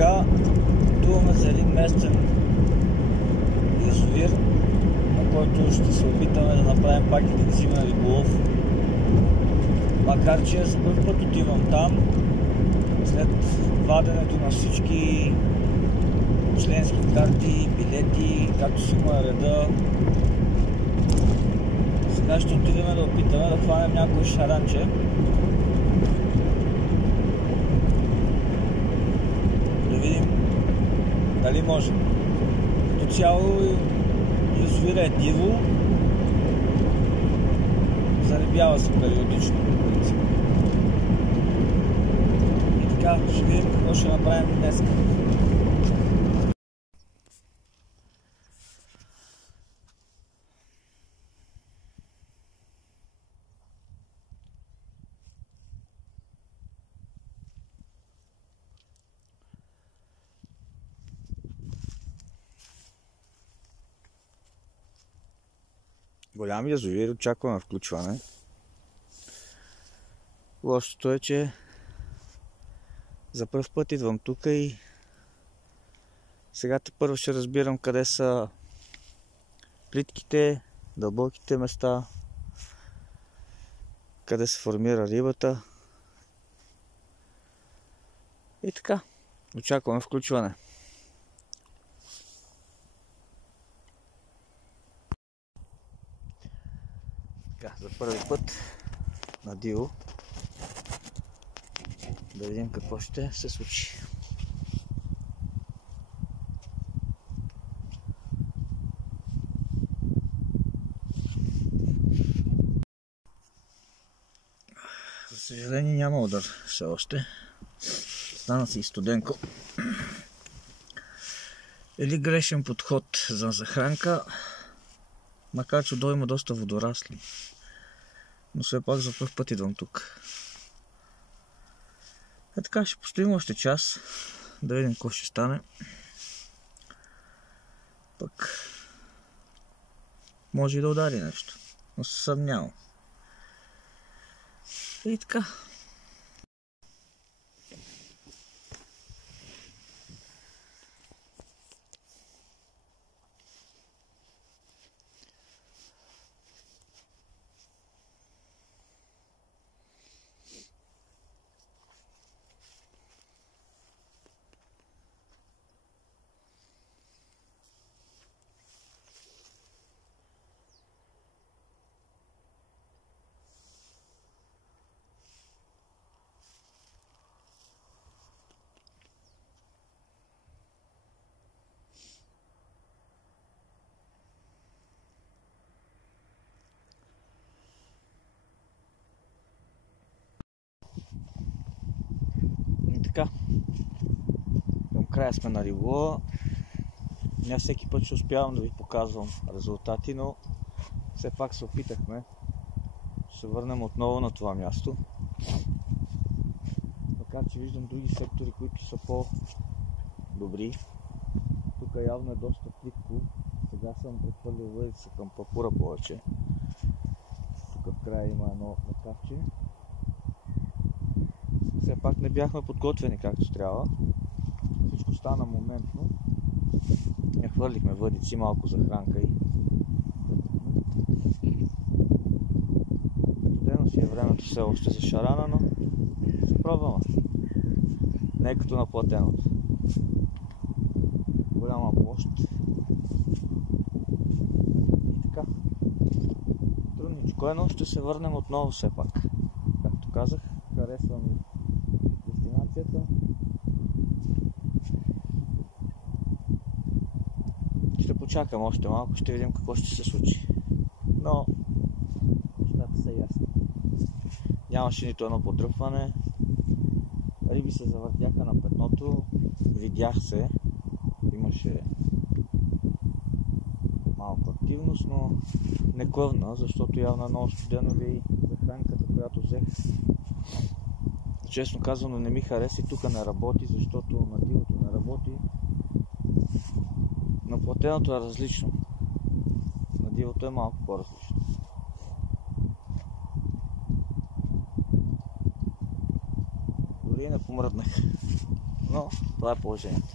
така, пътуваме за един местен язовир, на който ще се опитаме да направим пак интензивен риболов. Макар че за първ път отивам там, след ваденето на всички членски карти, билети, както си има реда. Сега ще отидем да опитаме да хванем някой шаранче. Да видим дали може. Като цяло язовира е диво, зарибява се периодично. И така, ще видим какво ще направим днес. Голям язовир, очакваме включване. Лошото е, че за първ път идвам тук и сега тепърва ще разбирам къде са плитките, дълбоките места, къде се формира рибата. И така, очакваме включване. За първи път на диво да видим какво ще се случи. За съжаление няма удар все още. Стана си студенко. Или грешен подход за захранка, макар че отдолу има доста водорасли. Но все пак за първ път идвам тук. Е така, ще постоим още час, да видим какво ще стане. Пък може и да удари нещо, но се съмнявам. И така. Така, към края сме на риболова. Не всеки път ще успявам да ви показвам резултати, но все пак се опитахме. Ще се върнем отново на това място. Макар че виждам други сектори, които са по-добри. Тук явно е доста плитко. Сега съм прехвърлил въдица към папура повече. Тук в края има едно ръкавче. Все пак не бяхме подготвени както трябва. Всичко стана моментно. Не хвърлихме въдици, малко захранка и студено си е времето все още за шарана, но ще пробваме. Не е като на платеното. Голяма площ. И така. Трудничко е, но ще се върнем отново все пак. Както казах, харесвам дестинацията. Ще почакам още малко, ще видим какво ще се случи. Но нещата са ясни. Нямаше нито едно подръпване. Риби се завъртяха на петното. Видях се. Имаше малко активност, но не клъвна, защото явно е много студено и захранката, която взех. Честно казано не ми хареса и тук не работи, защото на дивото не работи. На платеното е различно. На дивото е малко по-различно. Дори не помръднах. Но това е положението.